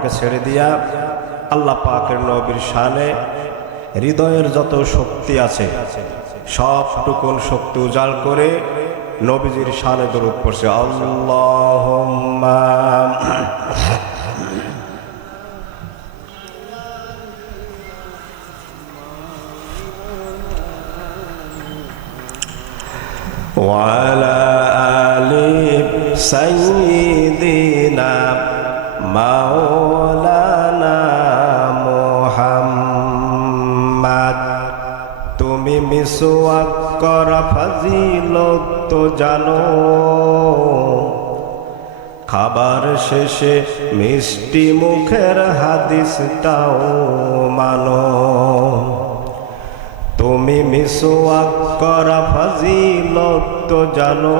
কণ্ঠটাকে ছেড়ে দিয়া আল্লাহ পাকের নবীর শানে হৃদয়ের যত শক্তি আছে সবটুকুন শক্তি উজাড় করে নবীজির শানে দরুদ পড়ছে। আল্লাহুম্মা ওয়ালা আলি সাইয়্যিদিনা মাওলানা মুহাম্মদ। তুমি মিসওয়াক করা ফাজিলত তো জানো, খাবার শেষে মিষ্টি মুখের হাদিসটাও মানো। তুমি মিসওয়াক করা ফাজিলত তো জানো,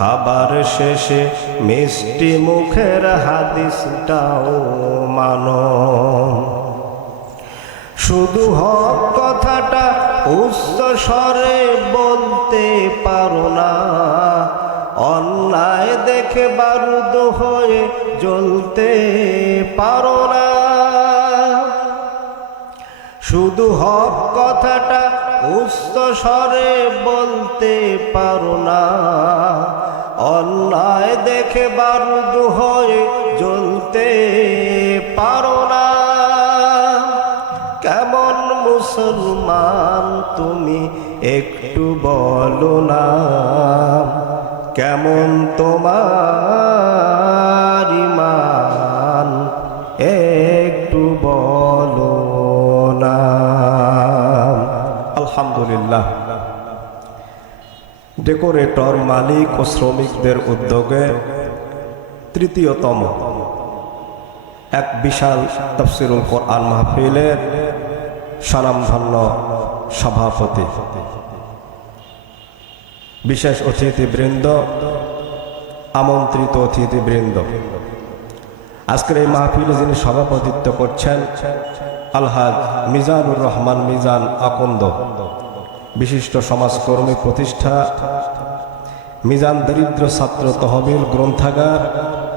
খাবার শেষে মিষ্টি মুখের হাদিসটাও মানো। শুধু হক কথাটা উচ্চ স্বরে বলতে পারো না, অন্যায় দেখে বারুদ হয়ে জ্বলতে পারো না। শুধু হক কথাটা উচ্চ স্বরে বলতে পারো না, অন্যায় দেখে বারুদ হয়ে জ্বলতে পারো না। কেমন মুসলমান তুমি একটু বলো না, কেমন তোমার ঈমান একটু বলো না। আলহামদুলিল্লাহ, ডেকোরেটর মালিক ও শ্রমিকদের উদ্যোগে তৃতীয়তম এক বিশাল তাফসীরুল কোরআন মাহফিলের স্বনামধন্য সভাপতি, বিশেষ অতিথিবৃন্দ, আমন্ত্রিত অতিথিবৃন্দ, আজকের এই মাহফিলে যিনি সভাপতিত্ব করছেন আলহাজ মিজানুর রহমান মিজান আকন্দ, বিশিষ্ট সমাজকর্মী, প্রতিষ্ঠা মিজান দরিদ্র ছাত্র তহবিল গ্রন্থাগার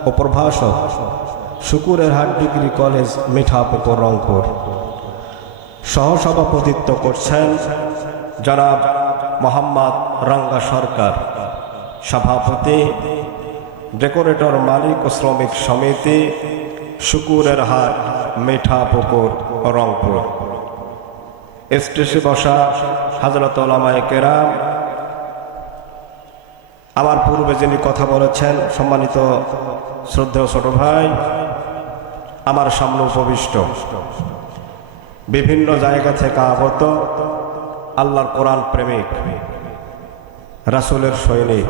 ও প্রভাষক, শুকুরের হাট ডিগ্রি কলেজ, মিঠাপুকুর, রংপুর। সহসভাপতিত্ব করছেন জনাব মোহাম্মদ রাঙ্গা সরকার, সভাপতি ডেকোরেটর মালিক ও শ্রমিক সমিতি, শুকুরের হাট, মিঠাপুকুর, রংপুর। স্টেজে বসা হযরত উলামায়ে কেরাম, আমার পূর্বে যিনি কথা বলেছেন সম্মানিত শ্রদ্ধেয় ছোট ভাই, আমার সামনে উপবিষ্ট বিভিন্ন জায়গা থেকে আগত আল্লাহর কোরআন প্রেমিক, রাসূলের সৈনিক,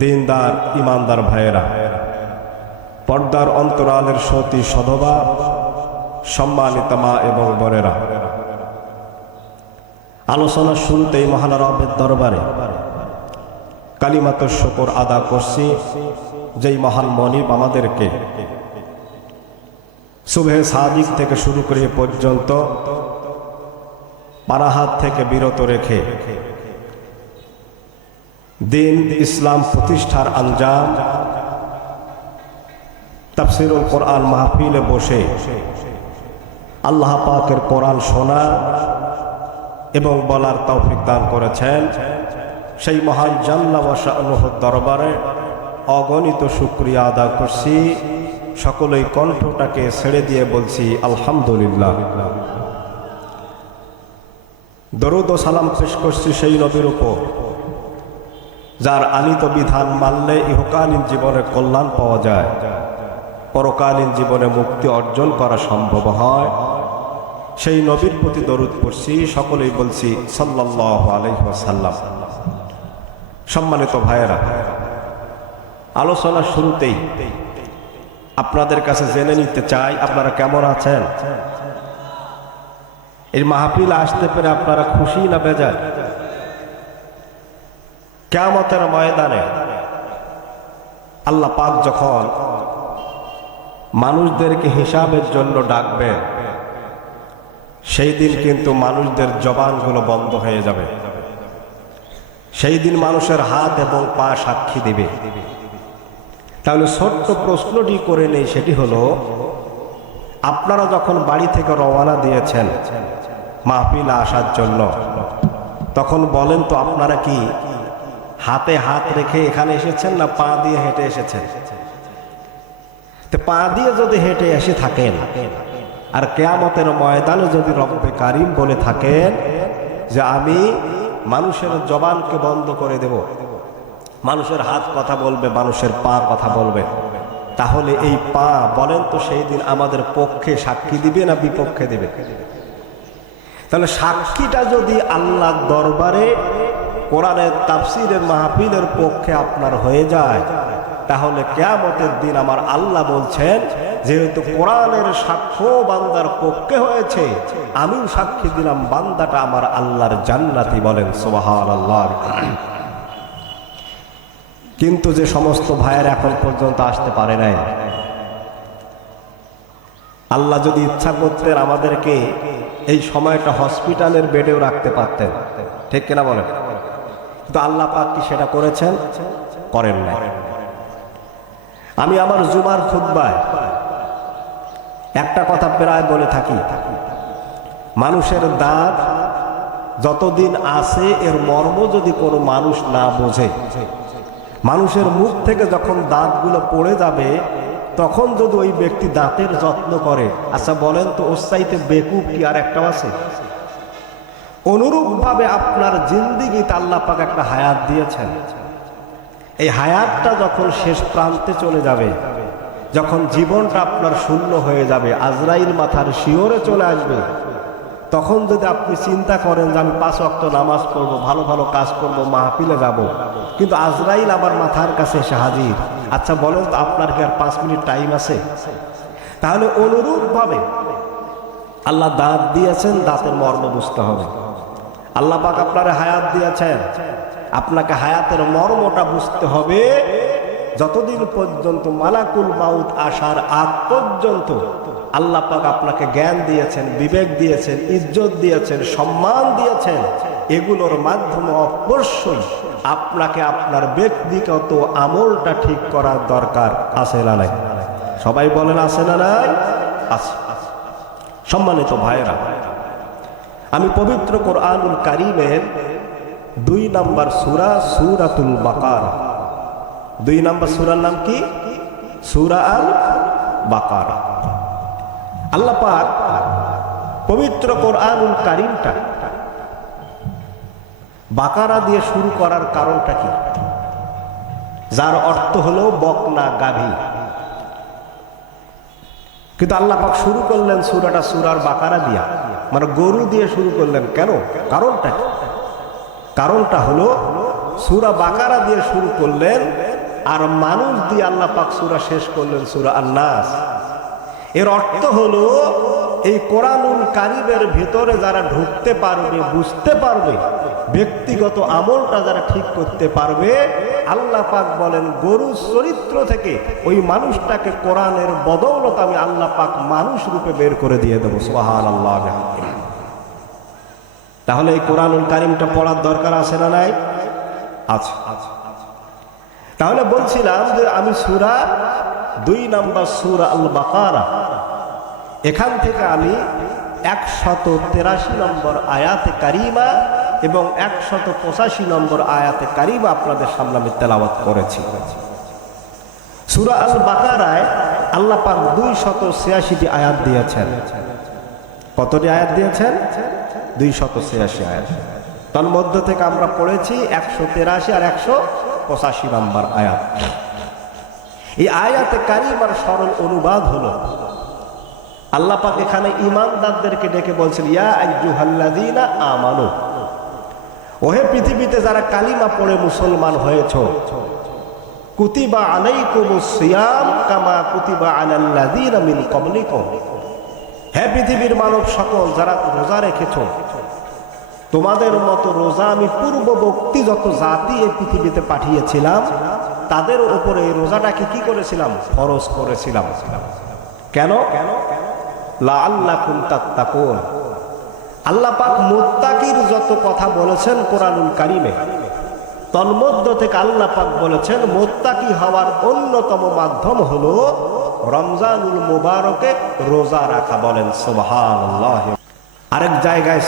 দিনদার ইমানদার ভাইয়েরা, পর্দার অন্তরালের সতী সধবা, সম্মানিত মা এবং বোনেরা, আলোচনা শুরুতেই মহান রবের দরবারে কালিমাতুশ শুকর আদা করছি, যেই মহান মনিব আমাদেরকে সুবহে সাদিক থেকে শুরু করে পর্যন্ত পানাহাত থেকে বিরত রেখে দিন ইসলাম প্রতিষ্ঠার আঞ্জাম তাফসীরুল কোরআন মাহফিলে বসে আল্লাহ পাকের কোরআন শোনা এবং বলার তৌফিক দান করেছেন, সেই মহান জাল্লা ওয়া শানুহুর দরবারে অগণিত শুকরিয়া আদা করছি। সকলেই কণ্ঠটাকে ছেড়ে দিয়ে বলছি আলহামদুলিল্লাহ। দরুদ ও সালাম পেশ করছি সেই নবীর উপর যার আনিত বিধান মানলে ইহকালীন জীবনে কল্যাণ পাওয়া যায়, পরকালীন জীবনে মুক্তি অর্জন করা সম্ভব হয়। সেই নবীর প্রতি দরুদ পড়ছি, সকলেই বলছি সাল্লাল্লাহু আলাইহি ওয়াসাল্লাম। সম্মানিত ভাইয়েরা, আলোচনার শুরুতেই আপনাদের কাছে জেনে নিতে চাই আপনারা কেমন আছেন। এই মাহফিল আসতে পেরে আপনারা খুশি না বেজার? কিয়ামতের ময়দানে আল্লাহ পাক যখন মানুষদেরকে হিসাবের জন্য ডাকবেন, সেই দিন কিন্তু মানুষদের জবানগুলো বন্ধ হয়ে যাবে। সেই দিন মানুষের হাত এবং পা সাক্ষী দিবে। তাহলে ছোট্ট প্রশ্নটি করে নেই, সেটি হলো, আপনারা যখন বাড়ি থেকে রওনা দিয়েছেন মাহফিলে আসার জন্য, তখন বলেন তো আপনারা কি হাতে হাত রেখে এখানে এসেছেন না পা দিয়ে হেঁটে এসেছেন? তো পা দিয়ে যদি হেঁটে এসে থাকেন আর কিয়ামতের ময়দানে যদি রব্বে কারিম বলে থাকেন যে আমি মানুষের জবানকে বন্ধ করে দেব, মানুষের হাত কথা বলবে, মানুষের পা কথা বলবে, তাহলে এই পা বলেন তো সেই দিন আমাদের পক্ষে সাক্ষী দিবে না বিপক্ষে দিবে? তাহলে সাক্ষীটা যদি আল্লাহর দরবারে কোরআনের তাফসীরের মাহফিলের পক্ষে আপনার হয়ে যায়, তাহলে কিয়ামতের দিন আমার আল্লাহ বলছেন, যেহেতু কোরআনের সাক্ষ্য বান্দার পক্ষে হয়েছে, আমিও সাক্ষী দিলাম বান্দাটা আমার আল্লাহর জান্নাতি। বলেন সুবহানাল্লাহ। কিন্তু যে সমস্ত ভাইয়ের এখন পর্যন্ত আসতে পারে নাই, আল্লাহ যদি ইচ্ছা করতেন আমাদেরকে এই সময়টা হসপিটালের বেডেও রাখতে পারতেন, ঠিক কিনা বলেন? কিন্তু আল্লাহ পাক কি সেটা করেছেন? করেন না। আমি আমার জুমার খুতবায় একটা কথা প্রায় বলে থাকি, মানুষের দাঁত যতদিন আছে এর মর্ম যদি কোনো মানুষ না বোঝে, মানুষের মুখ থেকে যখন দাঁতগুলো পড়ে যাবে তখন যদি ওই ব্যক্তি দাঁতের যত্ন করে, আচ্ছা বলেন তো ওর চাইতে বেকুব কি আর একটা আছে? অনুরূপভাবে আপনার জিন্দিগিতে আল্লাহ পাক একটা হায়াত দিয়েছেন, এই হায়াতটা যখন শেষ প্রান্তে চলে যাবে, যখন জীবনটা আপনার শূন্য হয়ে যাবে, আজরাইল মাথার শিওরে চলে আসবে, তখন যদি আপনি চিন্তা করেন যে আমি 5 ওয়াক্ত নামাজ পড়বো, ভালো ভালো কাজ করবো, মাহফিলে যাব, কিন্তু আজরাইল আমার মাথার কাছে এসে হাজির, আচ্ছা বলেন তো আপনার কি আর 5 মিনিট টাইম আছে? তাহলে অনুরূপভাবে আল্লাহ দাঁত দিয়েছেন, দাঁতের মর্ম বুঝতে হবে। আল্লাহ পাক আপনারে হায়াত দিয়েছেন, আপনাকে হায়াতের মর্মটা বুঝতে হবে। যতদিন পর্যন্ত মালাকুল মাউত আসার আগ পর্যন্ত আল্লাহ পাক আপনাকে জ্ঞান দিয়েছেন, বিবেক দিয়েছেন, ইজ্জত দিয়েছেন, সম্মান দিয়েছেন, এগুলোর মাধ্যমে অবশ্যই আপনাকে আপনার ব্যক্তিগত আমলটা ঠিক করার দরকার আছে না নাই? সবাই বলেন আছে না নাই? আছে। সম্মানিত ভাইরা, আমি পবিত্র কোরআনুল কারীমের 2 নম্বর সূরা সূরাতুল বাকারা, 2 নম্বর সূরার নাম কি? সূরা আল বাকারা। আল্লাহ পাক পবিত্র কোরআনুল কারীমটা বাকারা দিয়ে শুরু করার কারণটা কি? যার অর্থ হলো বকনা গাভী, কিন্তু আল্লাহ পাক শুরু করলেন সূরাটা সূরার বাকারা দিয়া, মানে গরু দিয়ে শুরু করলেন। কেন? কারণটা কি? কারণটা হলো সূরা বাকারা দিয়ে শুরু করলেন আর মানুষ দিয়ে আল্লাহ পাক সূরা শেষ করলেন সূরা আন-নাস। এর অর্থ হলো এই কোরআনুল কারীমের ভিতরে যারা ঢুকতে পারবে, বুঝতে পারবে, ব্যক্তিগত আমলটা যারা ঠিক করতে পারবে, আল্লাহ পাক বলেন গরুর চরিত্র থেকে ওই মানুষটাকে কোরআনের বদৌলত আমি আল্লাহ পাক মানুষ রূপে বের করে দিয়ে দেবো। সুবহানাল্লাহ। তাহলে এই কোরআনুল কারীমটা পড়ার দরকার আছে না নাই? আছে। তাহলে বলছিলাম যে আমি সূরা 2 নম্বর সূরা আল বাকারা, এখান থেকে আমি 183 নম্বর আয়াতে কারিমা এবং 185 নম্বর আয়াতে কারিমা আপনাদের সামনে আমি তেলাওয়াত করেছি। সূরা আল বাকারায় আল্লাহ পাক 286টি আয়াত দিয়েছেন। কতটি আয়াত দিয়েছেন? 286 আয়াত। তার মধ্য থেকে আমরা পড়েছি 183 আর 185 নম্বর আয়াত। এই আয়াতে কারিমার সরল অনুবাদ হলো, আল্লাহ পাক এখানে ঈমানদারদেরকে ডেকে বলছেন, ইয়া আইয়ুহাল্লাযীনা আমানু, ওহে পৃথিবীতে যারা কালিমা পড়ে মুসলমান হয়েছো, কুতিবা আলাইকুমুস সিয়াম কামা কুতিবা আলাল্লাযীনা মিন ক্বাবলিকুম, হে পৃথিবীর মানব সকল যারা রোজা রেখেছো, তোমাদের মতো রোজা আমি পূর্ববর্তী যত জাতি এই পৃথিবীতে পাঠিয়েছিলাম তাদের উপরে এই রোজাটাকে কি করেছিলাম? ফরজ করেছিলাম। কেন? লাআল্লাকুম তাত্তাকুন। আল্লাহ পাক মুত্তাকির যত কথা বলেছেন কোরআনুল কারীমে, তন্মধ্য থেকে আল্লাহ পাক বলেছেন মুত্তাকি হওয়ার অন্যতম মাধ্যম হলো রমজানুল মুবারকে রোজা রাখা। বলেন সুবহানাল্লাহ। আরেক জায়গায়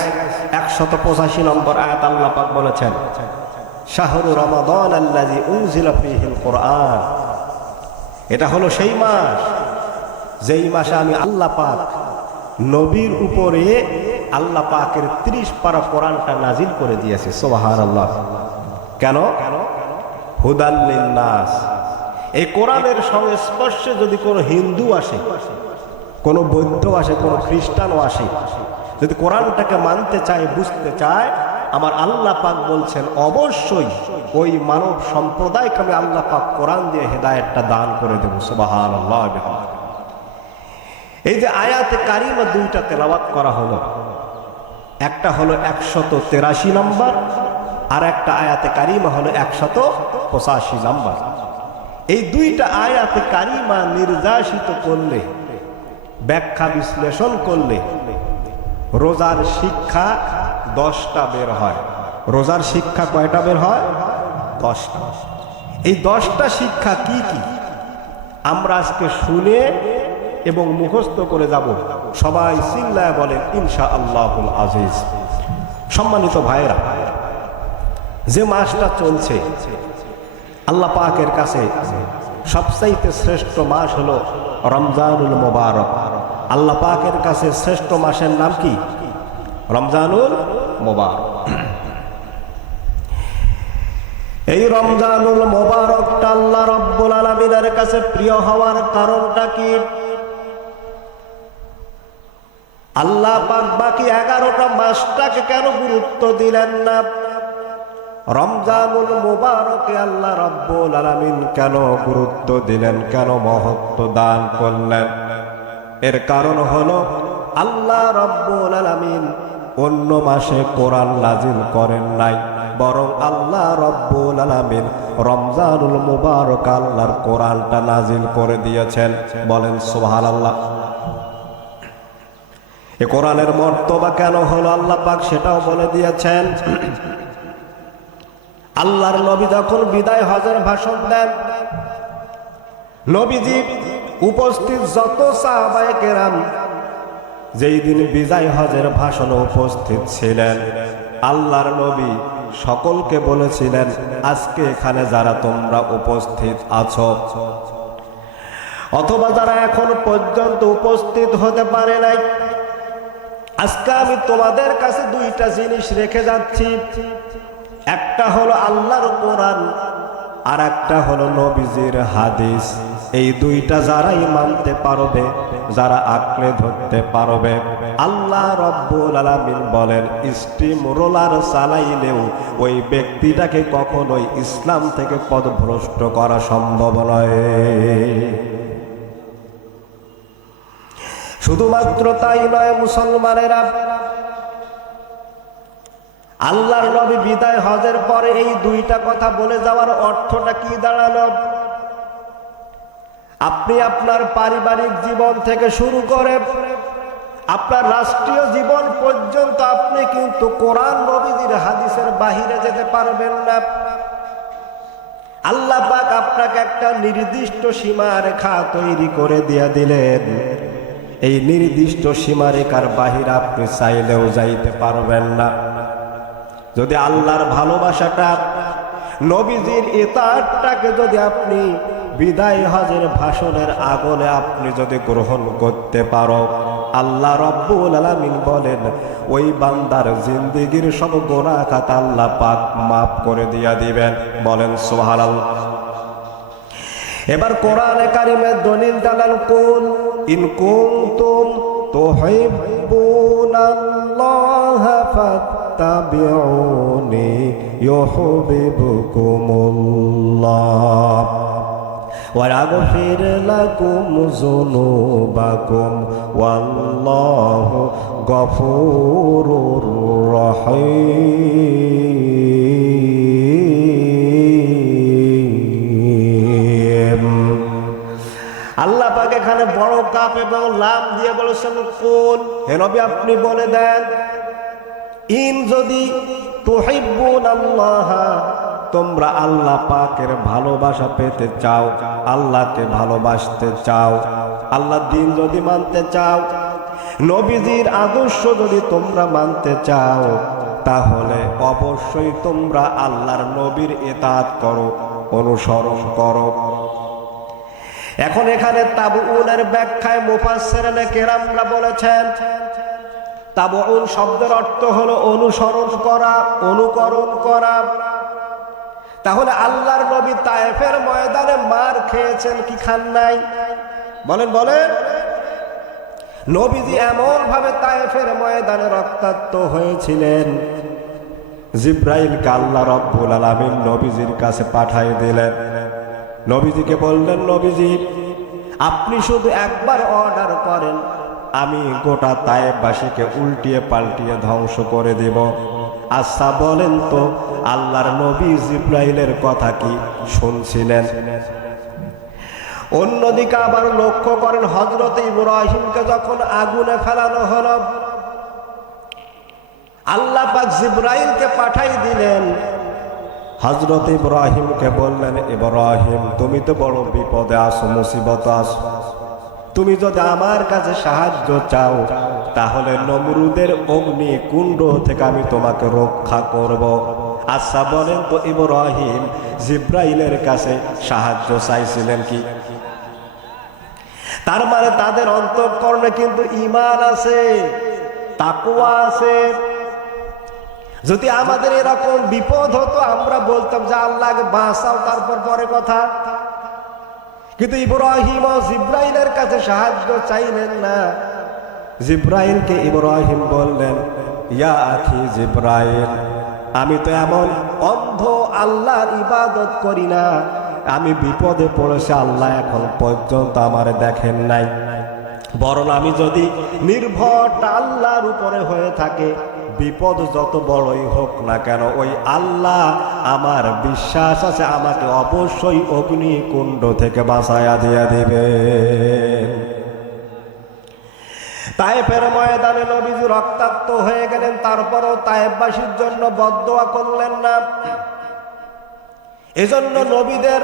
185 নম্বর আয়াত আল্লাহ পাক বলেছেন শাহরু রমাদান আল্লাযী উনজিলা ফীহিল কুরআন। এটা হলো সেই মাস যেই মাসে আমি আল্লাহ পাক নবীর উপরে আল্লাহ পাকের 30 পারা কোরআনটা নাজিল করে দিয়েছে। সুবহানাল্লাহ। কেন? হুদাল লিন্নাস। এই কোরআনের সংস্পর্শে যদি কোনো হিন্দু আসে, কোনো বৌদ্ধ আসে, কোনো খ্রিস্টানও আসে, যদি কোরআনটাকে মানতে চায়, বুঝতে চায়, আমার আল্লাহ পাক বলছেন অবশ্যই ওই মানব সম্প্রদায়কে আমি আল্লাহ পাক কোরআন দিয়ে হেদায়েতটা দান করে দেব। সুবহানাল্লাহ। এই যে আয়াতে কারিমা দুইটা তেলাওয়াত করা হলো, একটা হলো 183 নম্বর, আর একটা আয়াতে কারিমা হলো 185 নম্বর। এই দুইটা আয়াতে কারিমা নির্যাসিত করলে, ব্যাখ্যা বিশ্লেষণ করলে রোজার শিক্ষা 10টা বের হয়। রোজার শিক্ষা কয়টা বের হয়? 10টা। এই 10টা শিক্ষা কি কি আমরা আজকে শুনে এবং মুখস্থ করে যাব। সবাই চিল্লায় বলে ইনশাআল্লাহুল আজিজ। সম্মানিত ভাইরা, যে মাসটা চলছে আল্লাহ পাকের কাছে সবচাইতে শ্রেষ্ঠ মাস হলো রমজানুল মুবারক। আল্লাহ পাকের কাছে শ্রেষ্ঠ মাসের নাম কি? রমজানুল মুবারক। এই রমজানুল মুবারকটা আল্লাহ রাব্বুল আলামিনের কাছে প্রিয় হওয়ার কারণটা কি? আল্লাহ পাক বাকি 11টা মাসটাকে কেন গুরুত্ব দিলেন না? রমজানুল মুবারকে আল্লাহ রাব্বুল আলামিন কেন গুরুত্ব দিলেন, কেন মহত্ব দান করলেন? এর কারণ হলো আল্লাহ রাব্বুল আলামিন অন্য মাসে কোরআন নাজিল করেন নাই, বরং আল্লাহ রাব্বুল আলামিন রমজানুল মুবারক আল্লাহর কোরআনটা নাজিল করে দিয়েছেন। বলেন সুবহানাল্লাহ। এই কোরআনের মর্তবা কেন হলো আল্লাহ পাক সেটাও বলে দিয়েছেন। আল্লাহর নবী যখন বিদায় হজের ভাষণ দেন, নবীজি উপস্থিত যত সাহাবায়ে কেরাম যেই দিন বিদায় হজের ভাষণে উপস্থিত ছিলেন, আল্লাহর নবী সকলকে বলেছিলেন আজকে এখানে যারা তোমরা উপস্থিত আছো অথবা যারা এখন পর্যন্ত উপস্থিত হতে পারে নাই, আজকে আমি তোমাদের কাছে দুইটা জিনিস রেখে যাচ্ছি। একটা হলো আল্লাহর কোরআন, আর একটা হলো নবীজির হাদিস। এই দুইটা যারাই মানতে পারবে, যারা আঁকড়ে ধরতে পারবে, আল্লাহ রাব্বুল আলামিন বলেন স্টিম রোলার চালাইলেও ওই ব্যক্তিটাকে কখনোই ইসলাম থেকে পথভ্রষ্ট করা সম্ভব নয়। শুধুমাত্র তাই নয় মুসলমানেরা, আল্লাহর নবী বিদায় হজের পরে এই দুইটা কথা বলে যাওয়ার অর্থটা কি দাঁড়ালো? আপনি আপনার পারিবারিক জীবন থেকে শুরু করে আপনার রাষ্ট্রীয় জীবন পর্যন্ত আপনি কিন্তু কোরআন নবীজির হাদিসের বাহিরে যেতে পারবেন না। আল্লাহ পাক আপনাকে একটা নির্দিষ্ট সীমারেখা তৈরি করে দিয়ে দিলেন। এই নির্দিষ্ট সীমারেখার বাহিরে আপনি চাইলেও যাইতে পারবেন না। যদি আল্লাহর ভালোবাসাটা, নবীজির ইতাআতটাকে যদি আপনি বিদায় হজের ভাষণের আগলে আপনি যদি গ্রহণ করতে পারো, আল্লাহ রাব্বুল আলামিন বলেন ওই বান্দার জিন্দেগীর সব গুনাহ খাতা আল্লাহ পাক মাফ করে দিয়া দিবেন। বলেন সুবহানাল্লাহ। এবার কোরআনে কারিমের দলিল দালাল কুল ইন কুনতুম তুহিব্বুনাল্লাহ ফাত্তাবিউনি ইউহিব্বুকুমুল্লাহ ওয়া ইয়াগফির লাকুম যুনুবাকুম ওয়াল্লাহু গফুরুর রহিম। আল্লাহ পাক এখানে বড় কাপ এবং লাম দিয়ে বলেছেন কুল, হে নবী আপনি বলে দেন, ইন যদি তুহিব্বুনাল্লাহ, তোমরা আল্লাহ পাকের ভালোবাসা পেতে চাও, আল্লাহকে ভালোবাসতে চাও, আল্লাহর দিন যদি মানতে চাও, নবীজির আদর্শ যদি তোমরা মানতে চাও, তাহলে অবশ্যই তোমরা আল্লাহর নবীর ইতাআত করো, অনুসরণ করো। এখন এখানে তাবউনের ব্যাখ্যায় মুফাসসিরিনে কেরামরা বলেছেন, তাবউন শব্দের অর্থ হলো অনুসরণ করা, অনুকরণ করা। তাহলে আল্লাহর নবী তায়েফের ময়দানে মার খেয়েছেন কি খান নাই? বলেন বলেন। নবীজি এমন ভাবে তায়েফের ময়দানে রক্তাক্ত হয়েছিলেন, জিবরাইলকে আল্লাহ রাব্বুল আলামিন নবীজির কাছে পাঠিয়ে দিলেন। নবীজিকে বললেন, নবীজি আপনি শুধু একবার অর্ডার করেন, আমি গোটা তায়েফবাসীকে উল্টিয়ে পাল্টিয়ে ধ্বংস করে দেব। আচ্ছা বলেন তো আল্লাহর নবী জিবরাইলের কথা কি শুনছিলেন? অন্যদিকে আবার লক্ষ্য করেন, হযরত ইব্রাহিমকে যখন আগুনে ফেলানো হলো, আল্লাহ পাক জিবরাইলকে পাঠিয়ে দিলেন। হযরত ইব্রাহিমকে বললেন, ইব্রাহিম তুমি তো বড় বিপদে আছো, মুসিবতে আছো, তুমি যদি আমার কাছে সাহায্য চাও তাহলে নমরুদের অগ্নি কুণ্ড থেকে আমি তোমাকে রক্ষা করব। আচ্ছা বলেন তো ইব্রাহিম জিবরাইলের কাছে সাহায্য চাইছিলেন কি? তার মানে তাদের অন্তঃকরণে কিন্তু ঈমান আছে, তাকওয়া আছে। যদি আমাদের এরকম বিপদ হতো আমরা বলতাম যে আল্লাহকে বাঁচাও, তারপর পরে কথা। কিন্তু ইব্রাহিম ও জিবরাইলের কাছে সাহায্য চাইলেন না। জিবরাইলকে ইব্রাহিম বললেন, ইয়া আখি জিবরাইল, আমি তো এমন অন্ধ আল্লাহর ইবাদত করি না, আমি বিপদে পড়েছি, আল্লাহ এখন পর্যন্ত আমার দেখেন নাই। বরং আমি যদি নির্ভরটা আল্লাহর উপরে হয়ে থাকে, বিপদ যত বড়ই হোক না কেন ওই আল্লাহ, আমার বিশ্বাস আছে, আমাকে অবশ্যই অগ্নিকুণ্ড থেকে বাঁচায়া দিয়ে দিবে। তায়েফের ময়দানে নবীজি রক্তাক্ত হয়ে গেলেন, তারপরও তায়েফবাসীর জন্য বদদোয়া করলেন না। এজন্য নবীদের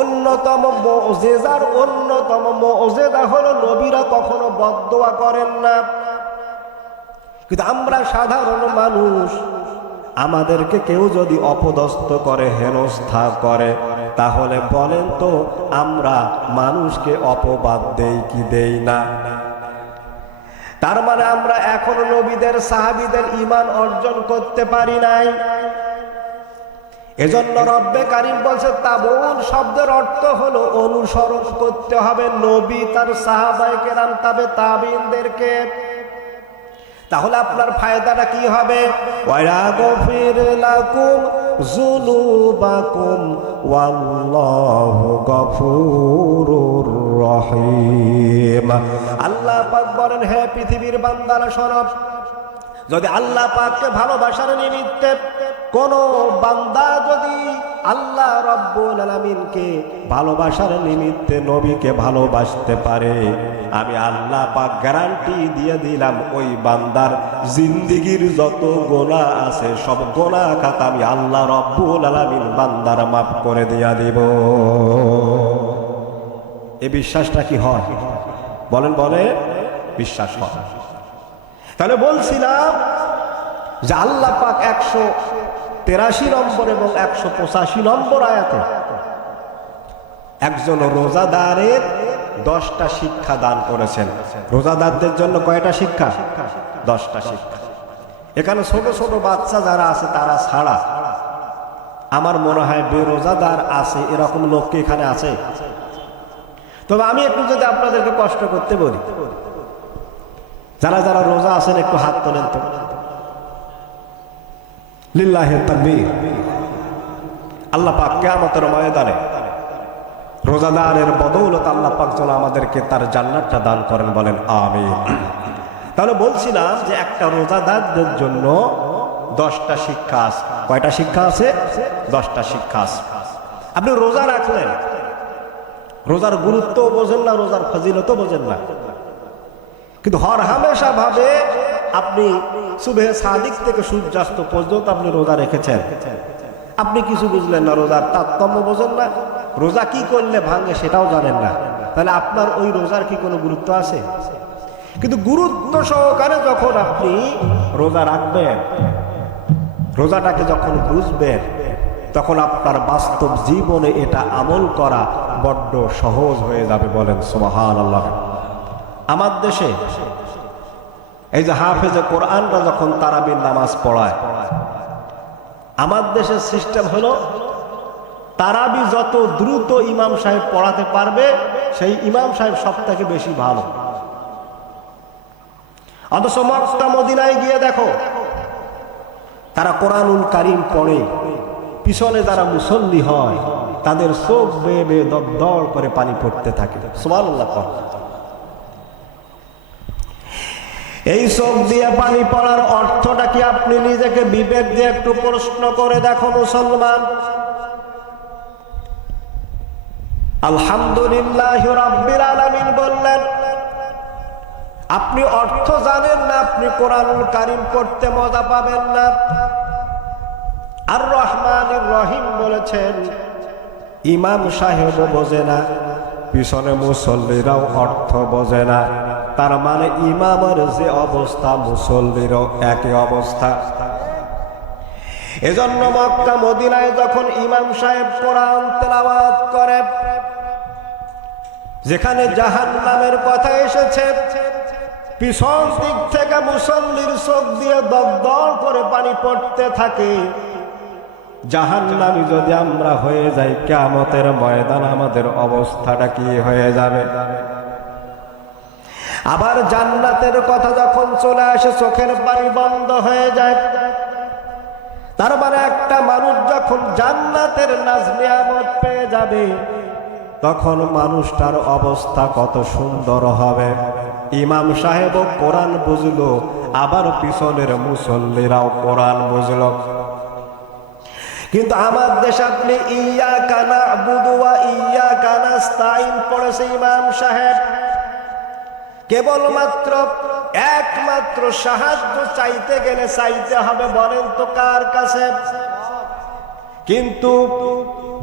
অন্যতম মুজিজার অন্যতম মুজিজা হলো নবীরা কখনো বদদোয়া করেন না। কিন্তু আমরা সাধারণ মানুষ, আমাদেরকে কেউ যদি অপদস্থ করে, হেনস্থা করে, তাহলে বলেন তো আমরা মানুষকে অপবাদ দেই কি দেই না? তার মানে আমরা এখনো নবীদের সাহাবীদের ঈমান অর্জন করতে পারি নাই। এজন্য রব্বে কারীম বলছে তাবউন শব্দের অর্থ হলো অনুসরণ করতে হবে নবী, তার সাহাবায়ে কেরাম, তাবেঈনদেরকে। তাহলে আপনার ফায়দাটা কি হবে? ওয়ায়াগফির লাকুম যুনুবাকুম ওয়াল্লাহু গফুরুর রহিম। আল্লাহ পাক বলেন, হে পৃথিবীর বান্দারা শোনো, যদি আল্লাহ পাককে ভালোবাসার নিমিত্তে কোন বান্দা যদি আল্লাহ রাব্বুল আলামিনকে ভালোবাসার নিমিত্তে নবীকে ভালোবাসতে পারে, আমি আল্লাহ পাক গ্যারান্টি দিয়ে দিলাম ওই বান্দার জিন্দেগীর যত গুনাহ আছে সব গুনাহ খাতা আমি আল্লাহ রাব্বুল আলামিন বান্দার মাফ করে দিয়া দিব। এই বিশ্বাসটা কি হয়? বলেন বলে বিশ্বাস হয়। তাহলে বলছিলাম যে আল্লাহ পাক 183 নম্বর এবং 185 নম্বর আয়াতে একজন রোজাদারের 10টা শিক্ষা দান করেছেন। রোজাদারদের জন্য কয়টা শিক্ষা? 10টা শিক্ষা। এখানে ছোট ছোট বাচ্চা যারা আছে তারা ছাড়া আমার মনে হয় বেরোজাদার আছে এরকম লোক কি এখানে আছে? তবে আমি একটু যদি আপনাদেরকে কষ্ট করতে বলি, যারা যারা রোজা আছেন একটু হাত তোলেন তো। লিল্লাহি তাকবীর। আল্লাহ পাক কিয়ামতের ময়দানে রোজাদারের বদৌলত আল্লাহ পাক যেন আমাদেরকে তার জান্নাতটা দান করেন, বলেন আমিন। তাহলে বলছিলাম যে একটা রোজাদারদের জন্য 10টা শিক্ষা আছে। কয়টা শিক্ষা আছে? 10টা শিক্ষা আছে। আপনি রোজা রাখলেন, রোজার গুরুত্বও বোঝেন না, রোজার ফজিলতও বোঝেন না, কিন্তু হর হামেশা ভাবে আপনি সুবহে সাদিক থেকে সূর্যাস্ত পর্যন্ত আপনি রোজা রেখেছেন। আপনি কিছু বুঝলেন না, রোজার তারতম্য বোঝেন না, রোজা কি করলে ভাঙে সেটাও জানেন না, তাহলে আপনার ওই রোজার কি কোনো গুরুত্ব আছে? কিন্তু গুরুত্ব সহকারে যখন আপনি রোজা রাখবেন, রোজাটাকে যখন বুঝবেন, তখন আপনার বাস্তব জীবনে এটা আমল করা বড্ড সহজ হয়ে যাবে। বলেন সুবহানাল্লাহ। আমার দেশে এই যে হাফেজে কোরআনরা যখন তারাবির নামাজ পড়ায়, আমার দেশের সিস্টেম হলো তারাবি যত দ্রুত ইমাম সাহেব পড়াতে পারবে সেই ইমাম সাহেব সব থেকে বেশি ভালো। অথচ মক্কা মদিনায় গিয়ে দেখো, তারা কোরআনুল কারীম পড়ে, পিছনে যারা মুসল্লি হয় তাদের চোখ বেয়ে বেয়ে দরদর করে পানি পড়তে থাকে। সুবহানাল্লাহ। এই চোখ দিয়ে পানি পড়ার অর্থটা কি আপনি নিজেকে বিবেক দিয়ে একটু প্রশ্ন করে দেখো মুসলমান। আলহামদুলিল্লাহ রাব্বিল আলামিন বললেন, আপনি অর্থ জানেন না, আপনি কোরআনুল কারীম পড়তে মজা পাবেন না। আর রহমানির রহিম বলেছেন, ইমাম সাহেবও বোঝে না, পিছনে মুসল্লিরাও অর্থ বোঝে না, তার মানে ইমামের যে অবস্থা মুসল্লিরও একই অবস্থা। এজন্য মক্কা মদিনায় যখন ইমাম সাহেব কোরআন তেলাওয়াত করে, যেখানে জাহান্নামের কথা এসেছে, পিছন দিক থেকে মুসল্লির চোখ দিয়ে দরদর করে পানি পড়তে থাকে। জাহান্নামী যদি আমরা হয়ে যাই, কিয়ামতের ময়দান আমাদের অবস্থাটা কি হয়ে যাবে? আবার জান্নাতের কথা যখন চলে আসে, চোখের পানি বন্ধ হয়ে যায়। তার মানে একটা মানুষ যখন জান্নাতের নাজ নিয়ামত পেয়ে যাবে, তখন মানুষটার অবস্থা কত সুন্দর হবে। ইমাম সাহেবও কোরআন বুঝলো, আবার পিছনের মুসল্লিরাও কোরআন বুঝলো। কিন্তু আমার দেশে আপনি ইয়াকা না'বুদু ওয়া ইয়াকা নাস্তাইন পড়েছে ইমাম সাহেব, কেবলমাত্র একমাত্র সাহায্য চাইতে গেলে চাইতে হবে বলেন তো কার কাছে? কিন্তু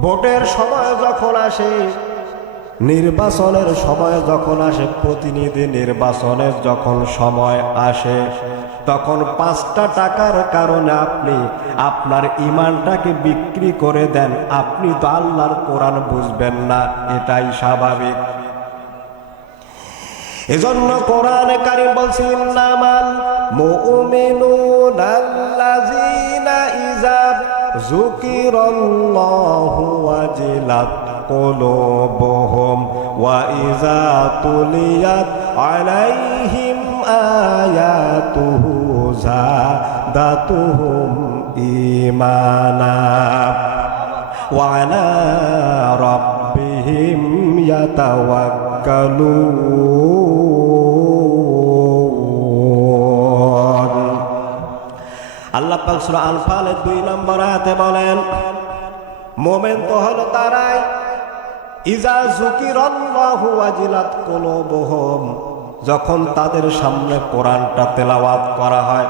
ভোটের সময় যখন আসে, নির্বাচনের সময় যখন আসে, প্রতিনিধি নির্বাচনের যখন সময় আসে, তখন 5টা টাকার কারণে আপনি আপনার ঈমানটাকে বিক্রি করে দেন। আপনি তো আল্লাহর কোরআন বুঝবেন না, এটাই স্বাভাবিক। এজন্য কোরআনে কারীম বলছে, ইন্নামাল মুমিনুনা আল্লাযীনা ইযা যুকিরাল্লাহু ওয়াজিলাত কুলুবুহুম ওয়া ইযা তুলিয়াত আলাইহিম আয়াতুহু যাদাতুহুম ঈমানা ওয়া আলা রাব্বিহিম ইয়াতাওয়াক্কালুন। আল্লাহ পাক সূরা আনফালের 2 নম্বর আয়াতে বলেন, মুমিন তো হলো তারাই ইজা যুকিরাল্লাহু ওয়াজিলাত কুলুবুহুম, যখন তাদের সামনে কোরআনটা তেলাওয়াত করা হয়।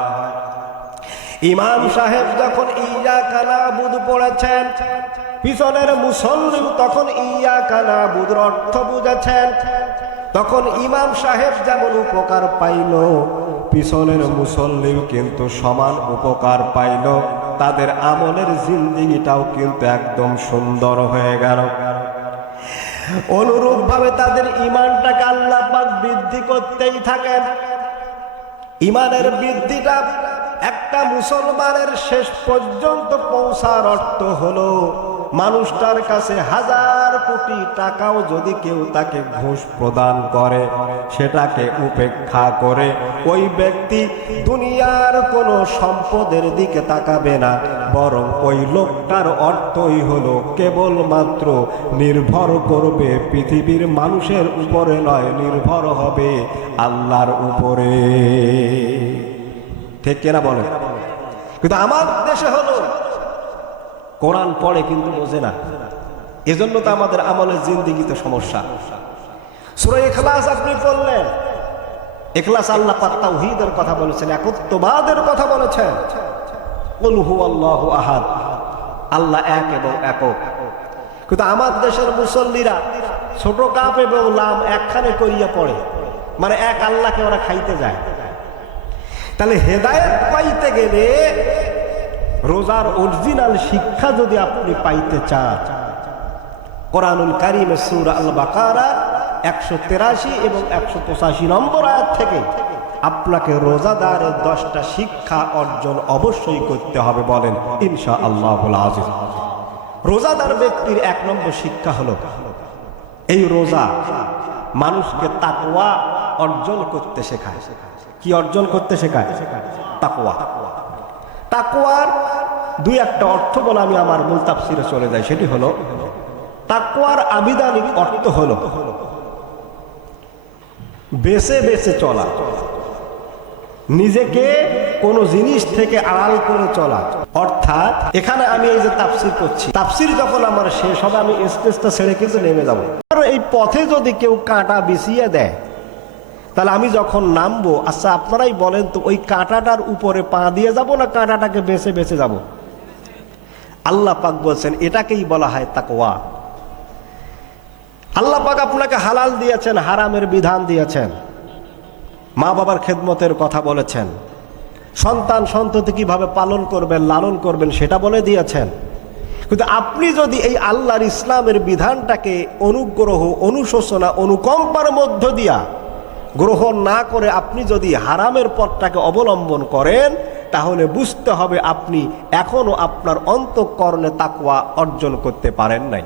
ইমাম সাহেব যখন ইয়াকা না'বুদু পড়েছেন, পিছনের মুসল্লি তখন ইয়াকা না'বুদুর অর্থ বুঝেছেন, তখন ইমাম সাহেব যেমন উপকার পাইল, পিছনের মুসল্লিও কিন্তু সমান উপকার পাইল। তাদের আমলের জিন্দেগিটাও কিন্তু একদম সুন্দর হয়ে গেল। অনুরূপভাবে তাদের ঈমানটাকে আল্লাহ পাক বৃদ্ধি করতেই থাকেন। ঈমানের বৃদ্ধিটা একটা মুসলমানের শেষ পর্যন্ত পৌঁছার অর্থ হলো, মানুষটার কাছে 1000 কোটি টাকাও যদি কেউ তাকে ঘুষ প্রদান করে, সেটাকে উপেক্ষা করে ওই ব্যক্তি দুনিয়ার কোনো সম্পদের দিকে তাকাবে না, বরং ওই লোকটার অর্থই হলো কেবলমাত্র নির্ভর করবে পৃথিবীর মানুষের উপরে নয়, নির্ভর হবে আল্লাহর উপরে। ঠিক কিনা বলে? কিন্তু আমার দেশে হলো কোরআন পড়ে কিন্তু বোঝে না, এজন্য তো আমাদের আমলের জিন্দেগিতে সমস্যা। সূরা ইখলাস আপনি পড়লেন, ইখলাস আল্লাহ পাক তাওহীদের কথা বলেছেন, একত্ববাদের কথা বলেছেন। কুল হুয়াল্লাহু আহাদ, আল্লাহ এক এবং একক। কিন্তু আমার দেশের মুসল্লিরা ছোট কাপ এবং লাম একখানে করিয়া পড়ে, মানে এক আল্লাহকে ওরা খাইতে যায়। তাহলে হেদায়েত পাইতে গেলে রোজার অরিজিনাল শিক্ষা যদি আপনি পাইতে চান, কোরআনুল কারীমের সূরা আল বাকারা 183 এবং 185 নম্বর আয়াত থেকে আপনাকে রোজাদারের 10টা শিক্ষা অর্জন অবশ্যই করতে হবে, বলেন ইনশাআল্লাহুল আজিজ। রোজাদার ব্যক্তির 1 নম্বর শিক্ষা হলো এই রোজা মানুষকে তাকওয়া অর্জন করতে শেখায়। কি অর্জন করতে শেখায়? তাকওয়া। তাকওয়ার 2-1টা অর্থ বলে আমি আমার মূল তাফসিরে চলে যাই। সেটি হলো, তাকওয়ার আবিধানিক অর্থ হলো বেছে বেছে চলা, নিজেকে কোনো জিনিস থেকে আড়াল করে চলা। অর্থাৎ এখানে আমি এই যে তাফসির করছি, তাফসির যখন আমার শেষ হবে আমি স্টেজটা ছেড়ে কিন্তু নেমে যাব। আর এই পথে যদি কেউ কাঁটা বিছিয়ে দেয়, তাহলে আমি যখন নামবো, আচ্ছা আপনারাই বলেন তো, ওই কাঁটাটার উপরে পা দিয়ে যাব না কাঁটাটাকে বেছে বেছে যাব? আল্লাহ পাক বলছেন এটাকেই বলা হয় তাকওয়া। আল্লাহ পাক আপনাকে হালাল দিয়েছেন, হারামের বিধান দিয়েছেন, মা বাবার খেদমতের কথা বলেছেন, সন্তান সন্ততি কিভাবে পালন করবেন লালন করবেন সেটা বলে দিয়েছেন। কিন্তু আপনি যদি এই আল্লাহর ইসলামের বিধানটাকে অনুগ্রহ, অনুশোচনা, অনুকম্পার মধ্য দিয়া গ্রহণ না করে আপনি যদি হারামের পথটাকে অবলম্বন করেন, তাহলে বুঝতে হবে আপনি এখনো আপনার অন্তঃকরণে তাকওয়া অর্জন করতে পারেন নাই।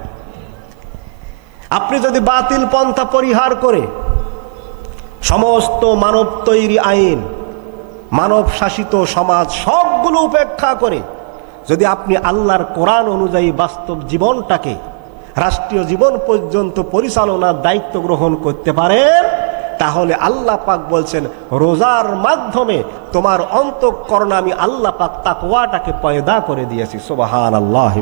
আপনি যদি বাতিল পন্থা পরিহার করে সমস্ত মানব তৈরি আইন, মানব শাসিত সমাজ সবগুলো উপেক্ষা করে যদি আপনি আল্লাহর কোরআন অনুযায়ী বাস্তব জীবনটাকে রাষ্ট্রীয় জীবন পর্যন্ত পরিচালনার দায়িত্ব গ্রহণ করতে পারেন, তাহলে আল্লাহ পাক বলছেন রোজার মাধ্যমে তোমার অন্তঃকরণে আমি আল্লাহ পাক তাকওয়াটাকে পয়দা করে দিয়েছি। সুবহানাল্লাহ।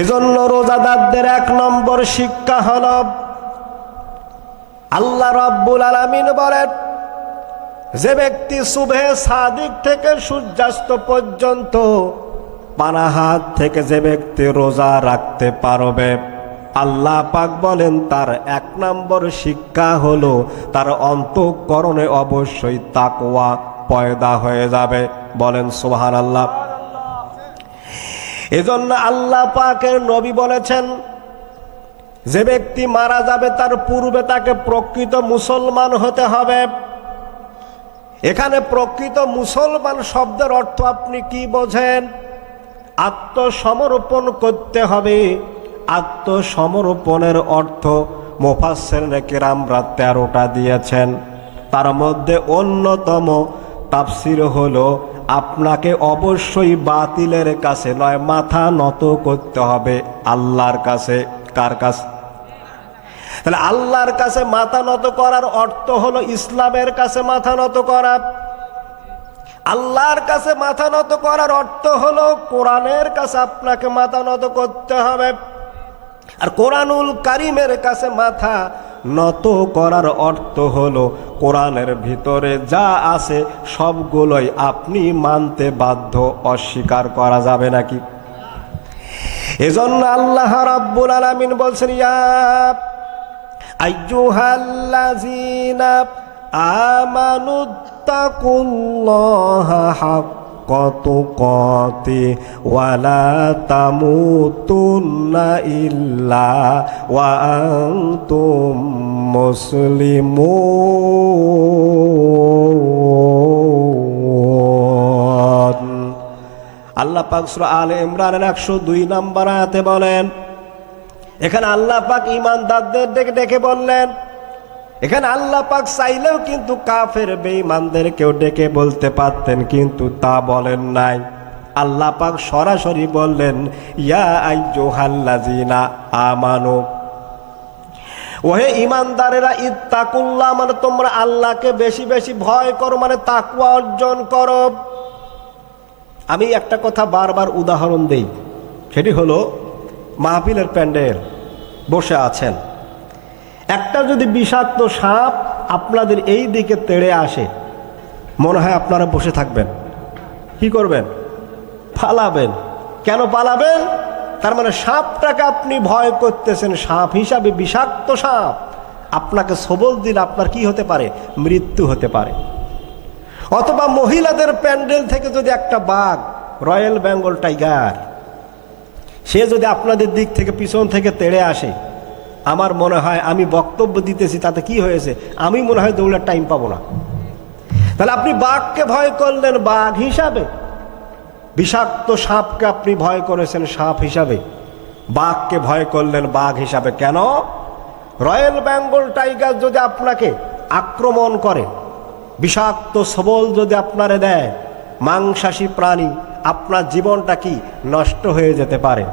এজন্য রোজাদারদের 1 নম্বর শিক্ষা হলো, আল্লাহ রাব্বুল আলামিন বলেন, যে ব্যক্তি সুবহে সাদিক থেকে সূর্যাস্ত পর্যন্ত পানাহার থেকে যে ব্যক্তি রোজা রাখতে পারবে, আল্লাহ পাক বলেন তার 1 নম্বর শিক্ষা হলো তার অন্তঃকরণে অবশ্যই তাকওয়া পয়দা হয়ে যাবে। বলেন সুবহানাল্লাহ। এজন্য আল্লাহ পাকের নবী বলেছেন, যে ব্যক্তি মারা যাবে তার পূর্বে তাকে প্রকৃত মুসলমান হতে হবে। এখানে প্রকৃত মুসলমান শব্দের অর্থ আপনি কি বোঝেন? আত্মসমর্পণ করতে হবে। আত্মসমর্পণের অর্থ মুফাসসিরিনে কেরামরা 13টা দিয়েছেন। তার মধ্যে অন্যতম তাফসীর হলো আপনাকে অবশ্যই বাতিলের কাছে নয়, মাথা নত করতে হবে আল্লাহর কাছে। কার কাছে? তাহলে আল্লাহর কাছে মাথা নত করার অর্থ হলো ইসলামের কাছে মাথা নত করা। আল্লাহর কাছে মাথা নত করার অর্থ হলো কোরআনের কাছে আপনাকে মাথা নত করতে হবে। আর কোরআনুল কারীমের কাছে মাথা নত করার অর্থ হলো কোরআনের ভিতরে যা আছে সবগুলোই আপনি মানতে বাধ্য, অস্বীকার করা যাবে নাকি? এজন্য আল্লাহ রাব্বুল আলামিন বলছেন, ইয়া আইয়ুহাল্লাযীনা আমানুত্তাকুল্লাহা হাক্কা তুকাতি ওয়া লা তামুতুন্না ইল্লা ওয়া আনতুম মুসলিমুন। আল্লাহ পাক সূরা আলে ইমরানের 102 নম্বর আয়াতে বলেন, এখানে আল্লাহ পাক ঈমানদারদের ডেকে বললেন। এখানে আল্লাহ পাক চাইলেও কিন্তু কাফের বেঈমানদেরকেও ডেকে বলতে পারতেন, কিন্তু তা বলেন নাই। আল্লাহ পাক সরাসরি বললেন, ইয়া আইয়ুহাল্লাযীনা আমানু, ওহে ঈমানদারেরা, ইত্তাকুল্লাহ মানে তোমরা আল্লাহকে বেশি বেশি ভয় করো, মানে তাকওয়া অর্জন করো। আমি একটা কথা বারবার উদাহরণ দেই, সেটি হলো মাহফিলের প্যান্ডেল বসে আছেন, একটা যদি বিষাক্ত সাপ আপনাদের এই দিকে তেড়ে আসে, মনে হয় আপনারা বসে থাকবেন? কি করবেন? পালাবেন। কেন পালাবেন? তার মানে সাপটাকে আপনি ভয় করতেছেন, সাপ হিসাবে বিষাক্ত সাপ আপনাকে সবল দিলে আপনার কি হতে পারে? মৃত্যু হতে পারে। অথবা মহিলাদের প্যান্ডেল থেকে যদি একটা বাঘ, রয়্যাল বেঙ্গল টাইগার, সে যদি আপনাদের দিক থেকে পিছন থেকে তেড়ে আসে, আমার মনে হয় আমি বক্তব্য দিতেছি তাতে কি হয়েছে, আমি মনে হয় দৌড়ার টাইম পাবো না। তাহলে আপনি বাঘকে ভয় করলেন বাঘ হিসাবে, বিষাক্ত সাপকে আপনি ভয় করেছেন সাপ হিসাবে, বাঘকে ভয় করলেন বাঘ হিসাবে। কেন? রয়্যাল বেঙ্গল টাইগার যদি আপনাকে আক্রমণ করে, বিষাক্ত সবল যদি আপনারে দেয়, মাংসাশী প্রাণী, আপনার জীবনটা কি নষ্ট হয়ে যেতে পারে।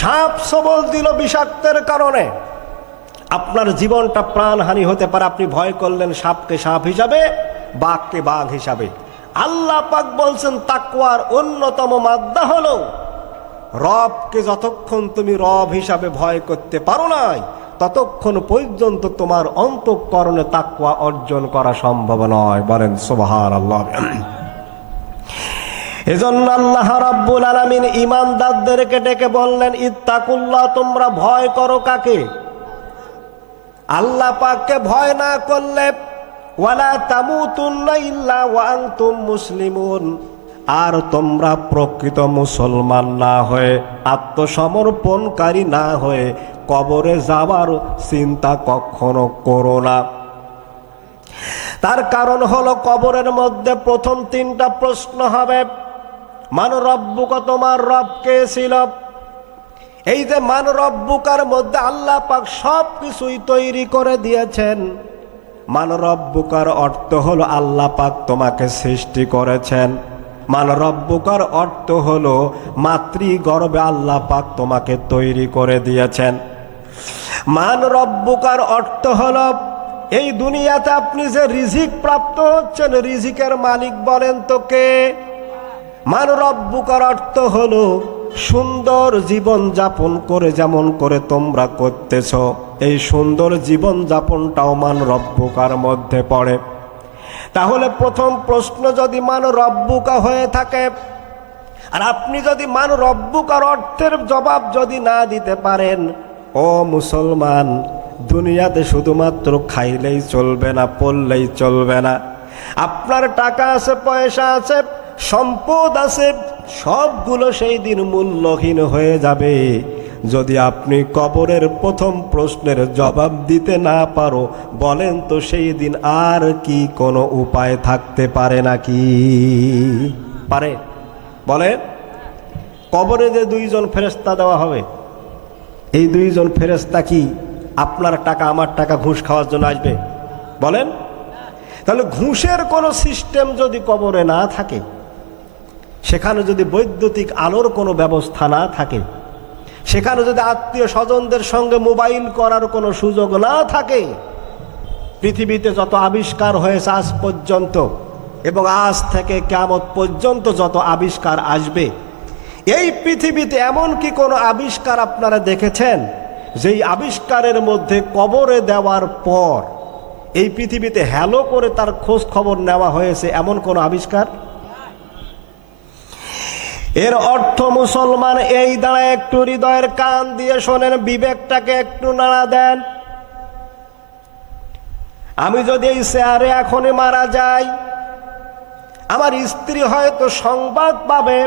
সাপ সবল দিল বিষাক্তের কারণে, আপনার জীবনটা প্রাণহানি হতে পারে। আপনি ভয় করলেন সাপকে সাপ হিসাবে, বাঘকে বাঘ হিসাবে। আল্লাহ পাক বলছেন তাকওয়ার অন্যতম মাদ্দা হলো রবকে যতক্ষণ তুমি রব হিসাবে ভয় করতে পারো নাই, ততক্ষণ পর্যন্ত তোমার অন্তঃকরণে তাকওয়া অর্জন করা সম্ভব নয়। বলেন সুবহানাল্লাহ। এজন্য আল্লাহ রাব্বুল আলামিন ঈমানদারদেরকে ডেকে বললেন ইত্তাকুল্লাহ, তোমরা ভয় করো কাকে? আল্লাহ পাককে ভয় না করলে ওয়ালা তামুতুন্না ইল্লা ওয়া আনতুম মুসলিমুন, আর তোমরা প্রকৃত মুসলমান না হয়ে, আত্মসমর্পণকারী না হয়ে কবরে যাওয়ার চিন্তা কখনো করো না। তার কারণ হলো কবরের মধ্যে প্রথম তিনটা প্রশ্ন হবে। মান রব্বুকা, তোমার রব কে ছিল? এই যে মান রব্বুকার মধ্যে আল্লাহ পাক সব কিছুই তৈরি করে দিয়েছেন। মান রব্বুকার অর্থ হলো আল্লাহ পাক তোমাকে সৃষ্টি করেছেন। মান রব্বুকার অর্থ হলো মাতৃগর্ভে আল্লাহ পাক তোমাকে তৈরি করে দিয়েছেন। মান রব্বুকার অর্থ হলো এই দুনিয়াতে আপনি যে রিজিক প্রাপ্ত হচ্ছেন, রিজিকের মালিক বলেন তো কে? মান রব্বুকার অর্থ হলো সুন্দর জীবন যাপন করে যেমন করে তোমরা করতেছ, এই সুন্দর জীবন যাপনটাও মান রব্বুকার মধ্যে পড়ে। তাহলে প্রথম প্রশ্ন যদি মান রব্বুকা হয়ে থাকে, আর আপনি যদি মান রব্বুকার অর্থের জবাব যদি না দিতে পারেন, ও মুসলমান, দুনিয়াতে শুধুমাত্র খাইলেই চলবে না, পড়লেই চলবে না। আপনার টাকা আছে, পয়সা আছে, সম্পদ আছে, সবগুলো সেই দিন মূল্যহীন হয়ে যাবে যদি আপনি কবরের প্রথম প্রশ্নের জবাব দিতে না পারো। বলেন তো সেই দিন আর কি কোনো উপায় থাকতে পারে নাকি? পারে? বলেন। কবরে যে দুইজন ফেরেশতা দেওয়া হবে, এই দুইজন ফেরেশতা কি আপনার টাকা আমার টাকা ঘুষ খাওয়ার জন্য আসবে? বলেন। তাহলে ঘুষের কোনো সিস্টেম যদি কবরে না থাকে, সেখানে যদি বৈদ্যুতিক আলোর কোনো ব্যবস্থা না থাকে, সেখানে যদি আত্মীয় স্বজনদের সঙ্গে মোবাইল করার কোনো সুযোগ না থাকে, পৃথিবীতে যত আবিষ্কার হয়েছে আজ পর্যন্ত এবং আজ থেকে কিয়ামত পর্যন্ত যত আবিষ্কার আসবে, এই পৃথিবীতে এমন কি কোনো আবিষ্কার আপনারা দেখেছেন যেই আবিষ্কারের মধ্যে কবরে দেওয়ার পর এই পৃথিবীতে হ্যালো করে তার খোঁজ খবর নেওয়া হয়েছে এমন কোনো আবিষ্কার? এর অর্থ মুসলমান এই দাঁড়ায় একটু হৃদয়ের কান দিয়ে শোনেন, বিবেকটাকে একটু নাড়া দেন। আমি যদি এই চেয়ারে এখনই মারা যাই, আমার স্ত্রী হয়তো সংবাদ পাবে,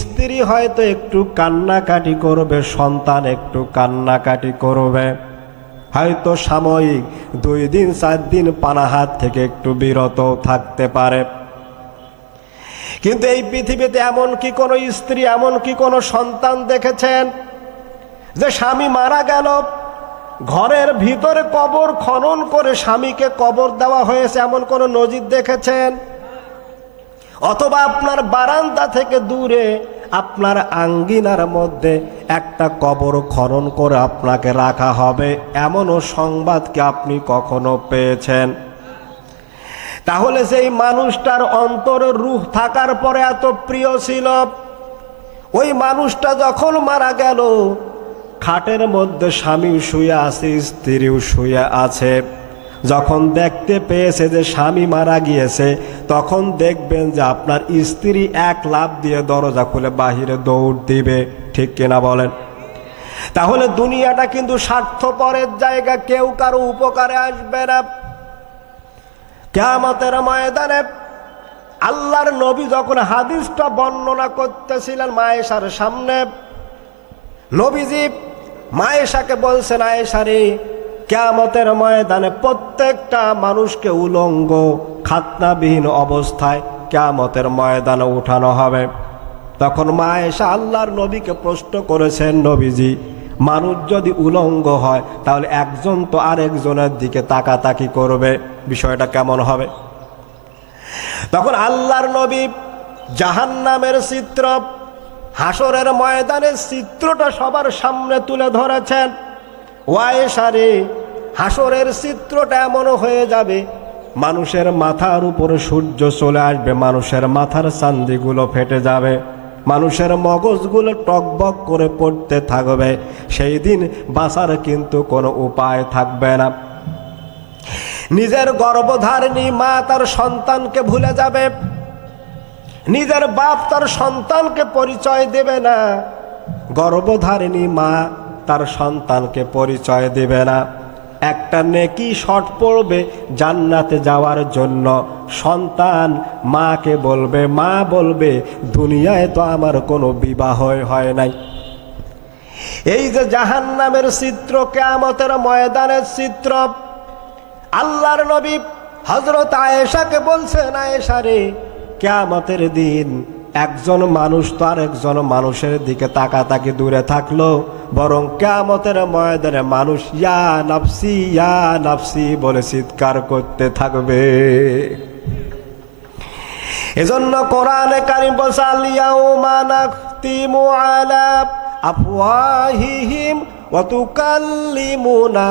স্ত্রী হয়তো একটু কান্নাকাটি করবে, সন্তান একটু কান্নাকাটি করবে, হয়তো সাময়িক 2 দিন 4 দিন পানাহার থেকে একটু বিরত থাকতে পারে। কিন্তু এই পৃথিবীতে এমন কি কোনো স্ত্রী, এমন কি কোনো সন্তান দেখেছেন যে স্বামী মারা গেল, ঘরের ভিতরে কবর খনন করে স্বামীকে কবর দেওয়া হয়েছে, এমন কোনো নজির দেখেছেন? অথবা আপনার বারান্দা থেকে দূরে আপনার আঙ্গিনার মধ্যে একটা কবর খনন করে আপনাকে রাখা হবে, এমনও সংবাদ কি আপনি কখনো পেয়েছেন? তাহলে সেই মানুষটার অন্তরে রূহ থাকার পরে এত প্রিয় ছিল, ওই মানুষটা যখন মারা গেল, খাটের মধ্যে স্বামী শুয়ে আছে, স্ত্রীও শুয়ে আছে, যখন দেখতে পেয়েছে যে স্বামী মারা গিয়েছে, তখন দেখবেন যে আপনার স্ত্রী এক লাফ দিয়ে দরজা খুলে বাহিরে দৌড় দিবে। ঠিক কিনা বলেন? তাহলে দুনিয়াটা কিন্তু স্বার্থপরের জায়গা, কেউ কারো উপকারে আসবে না। কিয়ামতের ময়দানে আল্লাহর নবী যখন হাদিসটা বর্ণনা করতেছিলেন মায়েশার সামনে, নবীজি মায়েশাকে বলছেন, আয়েশা রে, কিয়ামতের ময়দানে প্রত্যেকটা মানুষকে উলঙ্গ খাতনাবিহীন অবস্থায় কিয়ামতের ময়দানে উঠানো হবে। তখন মায়েশা আল্লাহর নবীকে প্রশ্ন করেছেন, নবীজি, মানুষ যদি উলঙ্গ হয় তাহলে একজন তো আরেকজনের দিকে তাকাতাকি করবে, বিষয়টা কেমন হবে? তখন আল্লাহর নবী জাহান্নামের চিত্র, হাসরের ময়দানের চিত্রটা সবার সামনে তুলে ধরেছেন। আয়েশা রে, হাসরের চিত্রটা এমন হয়ে যাবে, মানুষের মাথার উপরে সূর্য চলে আসবে, মানুষের মাথার চান্দিগুলো ফেটে যাবে, মানুষের মগজগুলো টকবক করে পড়তে থাকবে। সেই দিন বাঁচার কিন্তু কোনো উপায় থাকবে না। নিজের গর্ভধারিণী মা তার সন্তানকে ভুলে যাবে, নিজের বাপ তার সন্তানকে পরিচয় দেবে না, গর্ভধারিণী মা তার সন্তানকে পরিচয় দেবে না। একটা নেকি শর্ট পড়বে জান্নাতে যাওয়ার জন্য, সন্তান মাকে বলবে, মা বলবে, দুনিয়ায় তো আমার কোনো বিবাহ হয় নাই। এই যে জাহান্নামের চিত্র, কিয়ামতের ময়দানের চিত্র, আল্লাহর নবী হযরত আয়েশাকে বলছেন, আয়েশা রে, কিয়ামতের দিন একজন মানুষ তো আরেকজন মানুষের দিকে তাকাতাকি দূরে থাকলো, বরং কিয়ামতের ময়দানে মানুষ ইয়া নাফসি বলে চিৎকার করতে থাকবে। এজন্য কোরআনে কারীম বলছে, আল ইয়াউমা নাখতিমু আলা আফওয়াহিহিম ওয়া তুকাল্লিমুনা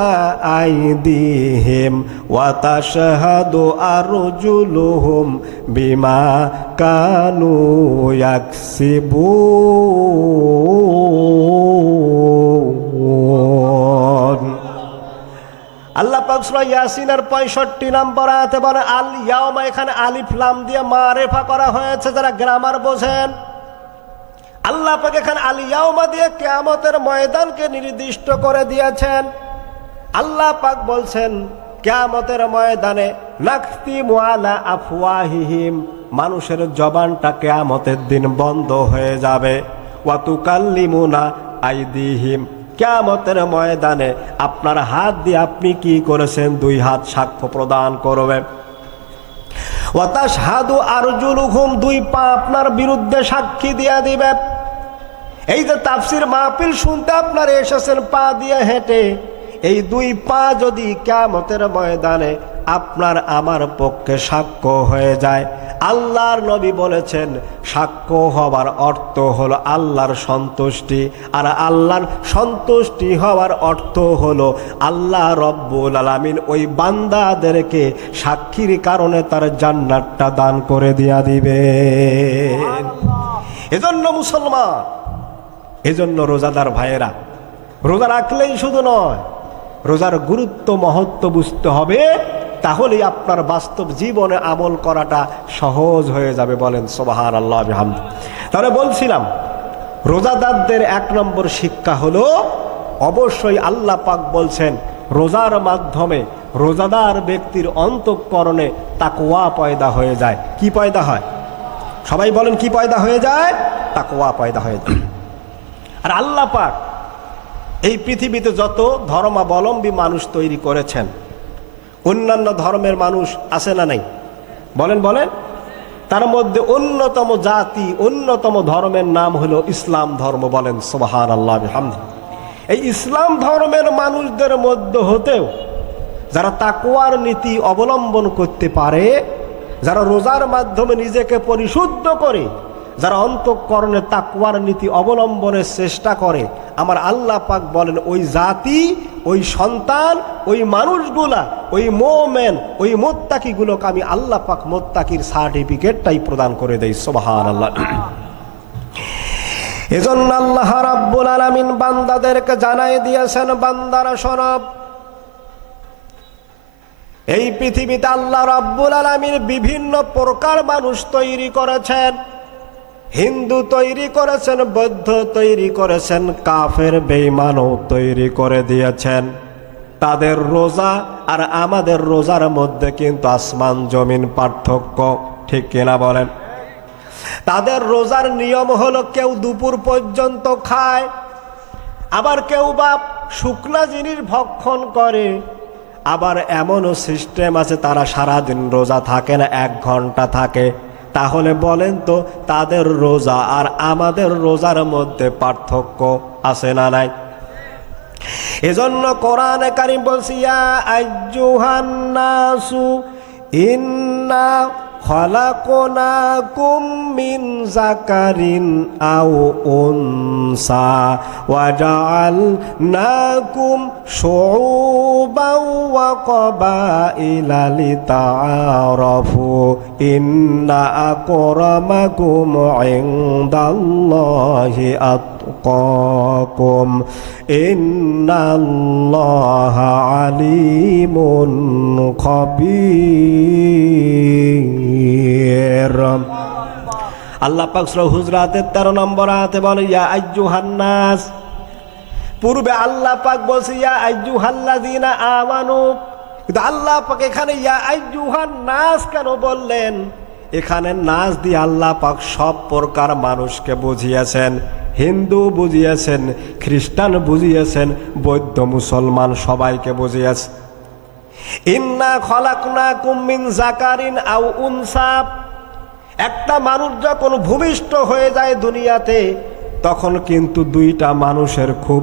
আইদিহিম ওয়া তাশহাদু আরজুলুহুম বিমা কানু ইয়াকসিবুন। আল্লাহ পাক সূরা ইয়াসিনের 65 নম্বর আয়াতে বলে, আল ইয়াউমা, এখানে আলিফ লাম দিয়ে মারিফা করা হয়েছে, যারা গ্রামার বোঝেন। আল্লাহ পাক এখানে আল ইয়াউমা দিয়ে কিয়ামতের ময়দানকে নির্দিষ্ট করে দিয়েছেন। আল্লাহ পাক বলছেন, কিয়ামতের ময়দানে নাখতিমু আলা আফওয়াহিহিম, মানুষের জবানটা কিয়ামতের দিন বন্ধ হয়ে যাবে। ওয়া তুকাল্লিমুনা আইদিহিম, কিয়ামতের ময়দানে আপনার হাত দিয়ে আপনি কি করেছেন, দুই হাত সাক্ষ্য প্রদান করবে। ওয়া তাশহাদু আরজুলুহুম, দুই পা আপনার বিরুদ্ধে সাক্ষী দিয়ে দিবে। এই যে তাফসীর মাহফিল শুনতে আপনার এসেছেন পা দিয়ে হেঁটে, এই দুই পা যদি কিয়ামতের ময়দানে আপনার আমার পক্ষে সাক্ষ্য হয়ে যায়, আল্লাহর নবী বলেছেন, সাক্ষ্য হওয়ার অর্থ হলো আল্লাহর সন্তুষ্টি, আর আল্লাহর সন্তুষ্টি হওয়ার অর্থ হলো আল্লাহ রব্বুল আলামিন ওই বান্দাদেরকে সাক্ষীর কারণে তার জান্নাতটা দান করে দিয়া দিবে। এজন্য মুসলমান, এজন্য রোজাদার ভাইয়েরা, রোজা রাখলেই শুধু নয়, রোজার গুরুত্ব মহত্ব বুঝতে হবে, তাহলেই আপনার বাস্তব জীবনে আমল করাটা সহজ হয়ে যাবে। বলেন সুবহানাল্লাহ বিহামদি। তাহলে বলছিলাম, রোজাদারদের 1 নম্বর শিক্ষা হলো, অবশ্যই আল্লাহ পাক বলছেন, রোজার মাধ্যমে রোজাদার ব্যক্তির অন্তঃকরণে তাকওয়া পয়দা হয়ে যায়। কি পয়দা হয়? সবাই বলেন, কি পয়দা হয়ে যায়? তাকওয়া পয়দা হয়ে যায়। আর আল্লাহ পাক এই পৃথিবীতে যত ধর্মাবলম্বী মানুষ তৈরি করেছেন, অন্যান্য ধর্মের মানুষ আছে না নাই? বলেন বলেন। তার মধ্যে অন্যতম জাতি, অন্যতম ধর্মের নাম হলো ইসলাম ধর্ম। বলেন সুবহানাল্লাহ বিহামদি। এই ইসলাম ধর্মের মানুষদের মধ্যে হতেও যারা তাকওয়ার নীতি অবলম্বন করতে পারে, যারা রোজার মাধ্যমে নিজেকে পরিশুদ্ধ করে, যারা অন্তঃকরণে তাকওয়ার নীতি অবলম্বনের চেষ্টা করে, আমার আল্লাহ পাক বলেন, ওই জাতি, ওই সন্তান, ওই মানুষগুলা, ওই মুমিন, ওই মুত্তাকিগুলোকে আমি আল্লাহ পাক মুত্তাকির সার্টিফিকেটটাই প্রদান করে দেই। সুবহানাল্লাহ। এজন্য আল্লাহ রাব্বুল আলামিন বান্দাদেরকে জানাই দিয়েছেন, বান্দারা শোনো, এই পৃথিবীতে আল্লাহ রাব্বুল আলামিন বিভিন্ন প্রকার মানুষ তৈরি করেছেন। হিন্দু তৈরি করেছেন, বৌদ্ধ তৈরি করেছেন, কাফের বেঈমানও তৈরি করে দিয়েছেন। তাদের রোজা আর আমাদের রোজার মধ্যে কিন্তু আসমান জমিন পার্থক্য, ঠিক কিনা বলেন? তাদের রোজার নিয়ম হলো কেউ দুপুর পর্যন্ত খায়, আবার কেউ বা শুকনা জিনিস ভক্ষণ করে, আবার এমনও সিস্টেম আছে তারা সারাদিন রোজা থাকে না, 1 ঘন্টা থাকে। তাহলে বলেন তো তাদের রোজা আর আমাদের রোজার মধ্যে পার্থক্য আছে না নাই? এজন্য কোরআনে কারীম বলছে, ইয়া আইয়ুহান নাসু ইন্না খলাকনাকুম মিন যাকারিন আও উনসা ওয়া জাআলনাকুম শুউবান ওয়া ক্বাবাইলা লিতাআরাফু ইন্না আকরামাকুম ইনদাল্লাহি আতকাকুম ইন্নাল্লাহা আলিমুন খাবীর। আল্লাহ পাক সূরা হুজরাতের 13 নম্বর আয়াতে বলে, ইয়া আইয়ুহান নাস। পূর্বে আল্লাহ পাক বলছে ইয়া আইয়ুহাল্লাযীনা আমানু, কিন্তু আল্লাহ পাক এখানে ইয়া আইয়ুহান নাস কেন বললেন? এখানে নাস দিয়ে আল্লাহ পাক সব প্রকার মানুষকে বুঝিয়েছেন। হিন্দু বুঝিয়েছেন, খ্রিস্টান বুঝিয়েছেন, বৌদ্ধ মুসলমান সবাইকে বুঝিয়েছেন। ইন্না খলাকনাকুম মিন যাকারিন আও উনসা, একটা মানুষ যখন ভূমিষ্ঠ হয়ে যায় দুনিয়াতে, তখন কিন্তু 2টা মানুষের খুব